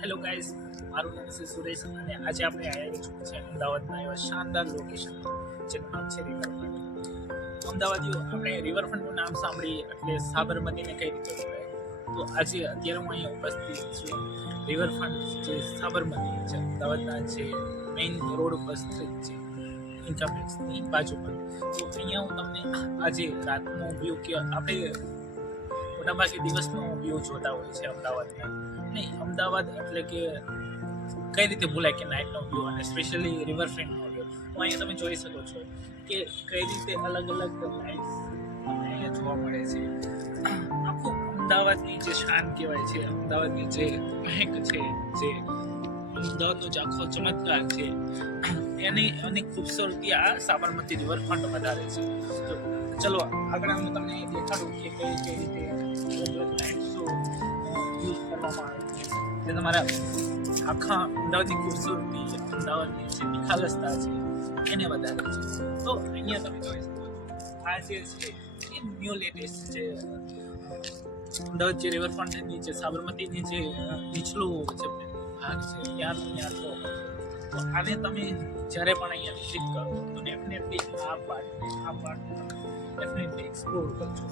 Hello guys, મારું નામ છે સુરેશ અને આજે આપણે આવ્યા છીએ અમદાવાદના એવા શાનદાર લોકેશન જેનું નામ છે રિવરફ્રન્ટ. અમદાવાદીઓ આપણે રિવરફ્રન્ટનું નામ સાંભળી એટલે સાબરમતીને કઈ રીતે જોડાય. તો આજે અત્યારે હું અહીંયા ઉપસ્થિત છું રિવરફ્રન્ટ જે સાબરમતી છે અમદાવાદના જે મેઇન રોડ ઉપર સ્થિત છે ઇન્કમટેક્સની બાજુમાં. તો અહીંયા હું તમને આજે રાતનો વ્યૂ કે આપણે મોટાભાગે દિવસનો વ્યૂ જોતા હોય છે અમદાવાદમાં. નહીં, અમદાવાદ એટલે કે કઈ રીતે ભૂલાય કે નાઇટનો વ્યૂ અને સ્પેશિયલી રિવરફ્રન્ટનો વ્યૂ. તો અહીંયા તમે જોઈ શકો છો કે કઈ રીતે અલગ અલગ લાઇટ્સ અહીંયા જોવા મળે છે. આખું અમદાવાદની જે શાન કહેવાય છે, અમદાવાદની જે મહેક છે, જે અમદાવાદનો જે આખો ચમત્કાર છે એની ખૂબસૂરતી આ સાબરમતી રિવરફ્રન્ટ વધારે છે. તો ચલો આગળ હું તમને દેખાડું કે કઈ રીતે લાઇટ્સો યુઝ કરવામાં આવે છે જે તમારા આખા અમદાવાદની ખૂબસૂરતી, અમદાવાદની જે નિખાલસતા છે એને વધારે છે. તો અહીંયા તમે જોઈ શકો આ જે છે એ ન્યૂ લેટેસ્ટ જે અમદાવાદ જે રિવરફ્રન્ટની જે સાબરમતીની જે નીચલું જે ભાગ છે ત્યાં તમે આ છો. તો આને તમે જ્યારે પણ અહીંયા વિઝિટ કરો તો ડેફિનેટલી આ પાર્ટ ડેફિનેટલી એક્સપ્લોર કરજો.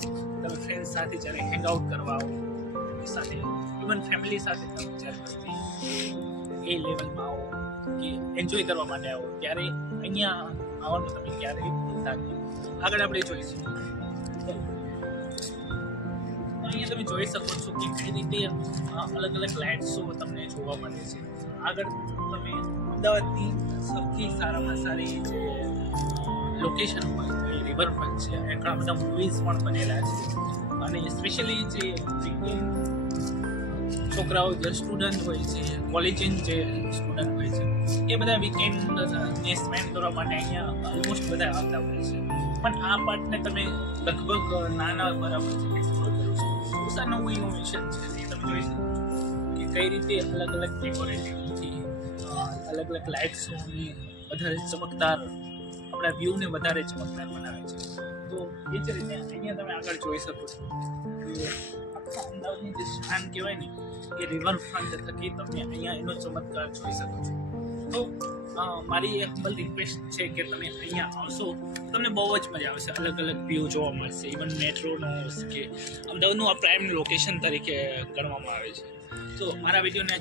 તમે ફ્રેન્ડ સાથે જ્યારે હેંગઆઉટ કરવા આવો, એમની સાથે ઇવન ફેમિલી સાથે તમે જ્યારે મસ્તી એ લેવલમાં આવો કે એન્જોય કરવા માટે આવો ત્યારે અહીંયા આવવાનું તમે ક્યારેય ભૂલતા નહીં. આગળ આપણે જોઈશું. અહીંયા તમે જોઈ શકો છો કે કઈ રીતે અલગ અલગ લાઇટ્સો તમને જોવા મળે છે. આગળ તમે અમદાવાદની સૌથી સારામાં સારી જે લોકેશન હોય તો એ રિવરફ્રન્ટ છે. અને ઘણા બધા મૂવીઝ પણ બનેલા છે. અને સ્પેશિયલી જે છોકરાઓ જે સ્ટુડન્ટ હોય છે, કોલેજિયન જે સ્ટુડન્ટ હોય છે, એ બધા વીકેન્ડને સ્પેન્ડ કરવા માટે અહીંયા ઓલમોસ્ટ બધા આવતા હોય છે. પણ આ પાર્ટને તમે લગભગ નાના બરાબર એક્સપ્લોર કરો છો. ખૂબ નવું ઇનોવેશન છે એ તમે જોઈ શકો છો કે કઈ રીતે અલગ અલગ ડેકોરેટિવથી અલગ અલગ લાઇટ્સોની વધારે ચમકદાર આપણા વ્યૂને વધારે ચમકદાર બનાવે છે. તો એ જ રીતે અહીંયા તમે આગળ જોઈ શકો છો કે આખા અમદાવાદની જે શાન કહેવાય ને એ રિવરફ્રન્ટ થકી તમે અહીંયા એનો ચમત્કાર જોઈ શકો છો. તો મારી એ હમ્બલ રિક્વેસ્ટ છે કે તમે અહીંયા આવશો તમને બહુ જ મજા આવશે. અલગ અલગ વ્યૂ જોવા મળશે. ઇવન મેટ્રોનો કે અમદાવાદનું આ પ્રાઇમ લોકેશન તરીકે ગણવામાં આવે છે. તો મારા વિડીયોને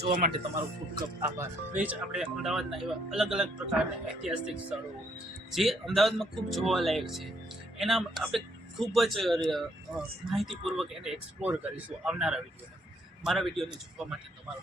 જોવા માટે તમારો ખૂબ ખૂબ આભાર. હવે જ આપણે અમદાવાદના એવા અલગ અલગ પ્રકારના ઐતિહાસિક સ્થળો જે અમદાવાદમાં ખૂબ જોવાલાયક છે એના આપણે ખૂબ જ માહિતીપૂર્વક એને એક્સપ્લોર કરીશું આવનારા વિડીયોમાં. મારા વિડીયોને જોવા માટે તમારો